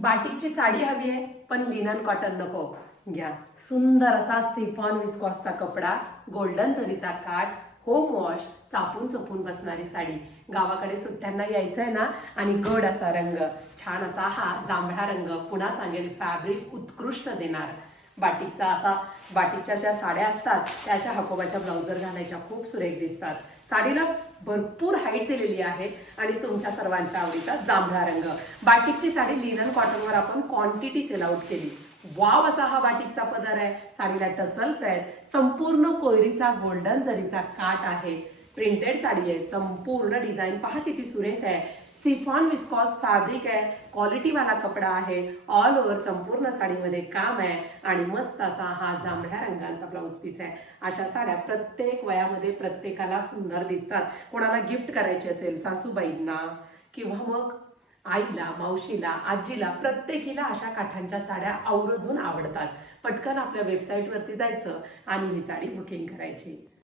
बाटिकची साडी हवी आहे पण लिनन कॉटन नको. घ्या सुंदर असा सिफॉन विस्कॉसचा कपडा, गोल्डन जरीचा काठ, होम वॉश, चापून चोपून बसणारी साडी. गावाकडे सुट्ट्यांना यायचंय ना आणि गड असा रंग, छान असा हा जांभळा रंग, पुन्हा सांगेल फॅब्रिक उत्कृष्ट देणार. बाटिकच्या ज्या साड्या असतात त्या अशा हकोबाच्या ब्लाउजर घालायच्या खूप सुरेख दिसतात. साडीला भरपूर हाईट दिलेली आहे आणि तुमच्या सर्वांच्या आवडीचा जांभळा रंग. बाटिकची साडी लिनन कॉटनवर आपण क्वांटिटी सेल आउट केली. वाव असा हा बाटिकचा पदर आहे. साडीला टसल्स आहेत. संपूर्ण कोयरीचा गोल्डन जरीचा काठ आहे. प्रिंटेड साडी आहे. संपूर्ण डिझाईन पहा किती सुरेख आहे. सिफॉन विस्कॉस फॅब्रिक आहे. क्वालिटीवाला कपडा आहे. ऑल ओव्हर संपूर्ण साडीमध्ये काम आहे आणि मस्त असा हा जांभळ्या रंगाचा ब्लाऊज पीस आहे. अशा साड्या प्रत्येक वयामध्ये प्रत्येकाला सुंदर दिसतात. कोणाला गिफ्ट करायची असेल सासूबाईंना किंवा मग आईला, मावशीला, आजीला, प्रत्येकीला अशा काठांच्या साड्या आवर्जून आवडतात. पटकन आपल्या वेबसाईटवरती जायचं आणि ही साडी बुकिंग करायची.